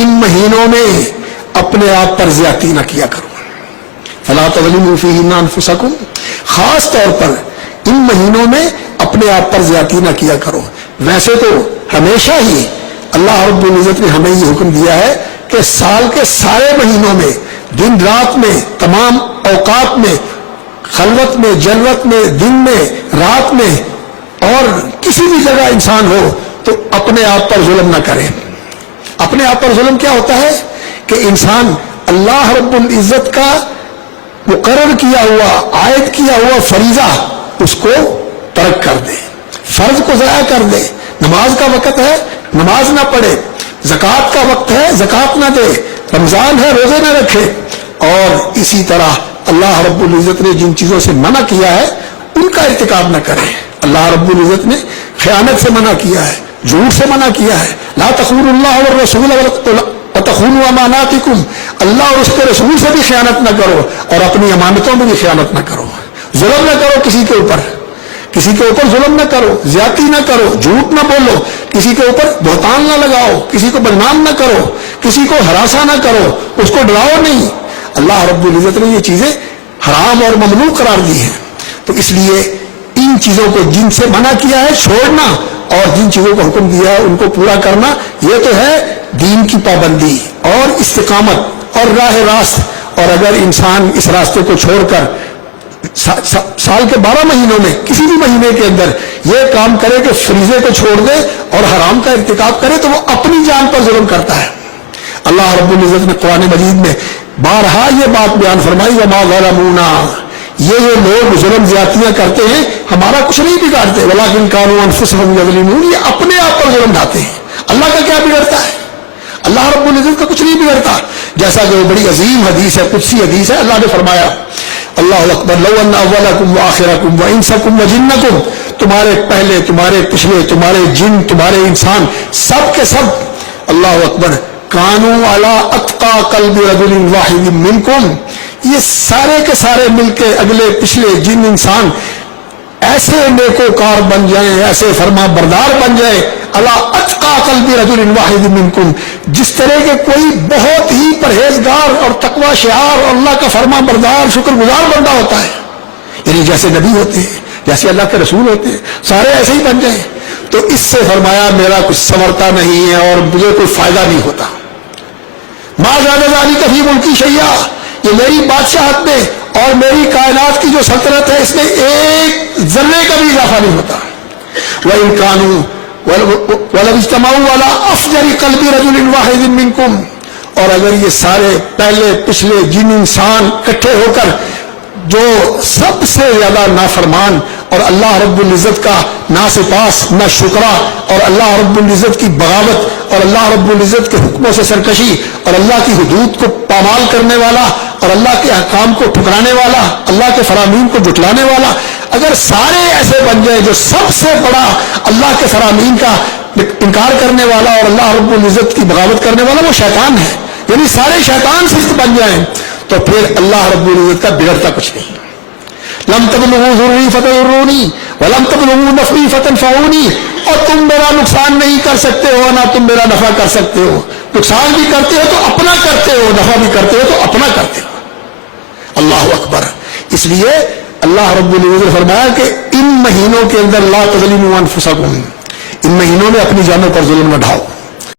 ان مہینوں میں اپنے آپ پر زیادتی نہ کیا کرو. فلا تظلموا فیہن انفسکم، خاص طور پر ان مہینوں میں اپنے آپ پر زیادتی نہ کیا کرو. ویسے تو ہمیشہ ہی اللہ رب العزت نے ہمیں یہ حکم دیا ہے کہ سال کے سارے مہینوں میں، دن رات میں، تمام اوقات میں، خلوت میں، جلوت میں، دن میں، رات میں، اور کسی بھی جگہ انسان ہو تو اپنے آپ پر ظلم نہ کرے. اپنے آپ پر ظلم کیا ہوتا ہے کہ انسان اللہ رب العزت کا مقرر کیا ہوا، عائد کیا ہوا فریضہ اس کو ترک کر دے، فرض کو ضائع کر دے. نماز کا وقت ہے، نماز نہ پڑھے، زکوٰۃ کا وقت ہے، زکوٰۃ نہ دے، رمضان ہے، روزے نہ رکھے. اور اسی طرح اللہ رب العزت نے جن چیزوں سے منع کیا ہے ان کا ارتکاب نہ کرے. اللہ رب العزت نے خیانت سے منع کیا ہے، جھوٹ سے منع کیا ہے. لا تخونوا اللہ والرسول وتخونوا اماناتکم، اللہ اور اس کے رسول سے بھی خیانت نہ کرو اور اپنی امانتوں میں بھی خیانت نہ کرو. ظلم نہ کرو کسی کے اوپر، کسی کے اوپر ظلم نہ کرو، زیادتی نہ کرو، جھوٹ نہ بولو، کسی کے اوپر بہتان نہ لگاؤ، کسی کو بدنام نہ کرو، کسی کو ہراساں نہ کرو، اس کو ڈراؤ نہیں. اللہ رب العزت نے یہ چیزیں حرام اور ممنوع قرار دی ہیں. تو اس لیے ان چیزوں کو جن سے منع کیا ہے چھوڑنا اور جن چیزوں کو حکم دیا ہے ان کو پورا کرنا، یہ تو ہے دین کی پابندی اور استقامت اور راہ راست. اور اگر انسان اس راستے کو چھوڑ کر سال کے 12 مہینوں میں کسی بھی مہینے کے اندر یہ کام کرے کہ فریضے کو چھوڑ دے اور حرام کا ارتکاب کرے تو وہ اپنی جان پر ظلم کرتا ہے. اللہ رب العزت نے قرآن مجید میں بارہا یہ بات بیان فرمائی، وما ظلمونا، یہ جو لوگ ظلم زیادتیاں کرتے ہیں ہمارا کچھ نہیں بگاڑتے، ولکن کانوا انفسہم یظلمون، یہ اپنے آپ پر ظلم ڈھاتے ہیں. اللہ کا کیا بگڑتا ہے؟ اللہ رب العزت کا کچھ نہیں بگڑتا. جیسا کہ بڑی عظیم حدیث ہے، قدسی حدیث ہے، اللہ نے فرمایا اللہ اکبر، لو ان اولکم وآخرکم وانسکم وجنکم، تمہارے پہلے، تمہارے پچھلے، تمہارے جن، تمہارے انسان، سب کے سب، اللہ اکبر، کانوا علی اتقى قلب رجل واحد منکم، یہ سارے کے سارے مل کے اگلے پچھلے جن انسان ایسے نیکوکار بن جائیں، ایسے فرما بردار بن جائیں، علی اتقى قلب رجل واحد منکم، جس طرح کے کوئی بہت ہی پرہیزگار اور تقوی شعار اور اللہ کا فرما بردار شکر گزار بندہ ہوتا ہے، یعنی جیسے نبی ہوتے ہیں، جیسے اللہ کے رسول ہوتے ہیں، سارے ایسے ہی بن جائیں. تو اس سے فرمایا میرا کچھ سنورتا نہیں ہے اور مجھے کوئی فائدہ نہیں ہوتا. ما زاد ذلک فی ملکی شیئا، یہ میری بادشاہت میں اور میری کائنات کی جو سلطنت ہے اس میں ایک ذرے کا بھی اضافہ نہیں ہوتا. وَإِن كَانُوا وَلَوْ اجْتَمَعُوا عَلَىٰ أَفْجَرِ قَلْبِ رَجُلٍ وَاحِدٍ مِّنكُمْ، اور اگر یہ سارے پہلے پچھلے جن انسان اکٹھے ہو کر جو سب سے زیادہ نافرمان اور اللہ رب العزت کا ناسپاس، نہ شکرا، اور اللہ رب العزت کی بغاوت اور اللہ رب العزت کے حکموں سے سرکشی اور اللہ کی حدود کو پامال کرنے والا اور اللہ کے احکام کو ٹھکرانے والا، اللہ کے فرامین کو جھٹلانے والا، اگر سارے ایسے بن جائیں جو سب سے بڑا اللہ کے فرامین کا انکار کرنے والا اور اللہ رب العزت کی بغاوت کرنے والا وہ شیطان ہے، یعنی سارے شیطان سست بن جائیں، تو پھر اللہ رب العزت کا بگڑتا کچھ نہیں. لم تبلغوا ضرری فتضرونی ولم تبلغوا نفعی فتنفعونی، اور تم میرا نقصان نہیں کر سکتے ہو نہ تم میرا نفع کر سکتے ہو. نقصان بھی کرتے ہو تو اپنا کرتے ہو، نفع بھی کرتے ہو تو اپنا کرتے ہو. اللہ اکبر. اس لیے اللہ رب العزت نے فرمایا کہ ان مہینوں کے اندر لا تظلموا انفسکم، ان مہینوں میں اپنی جانوں پر ظلم نہ ڈھاؤ.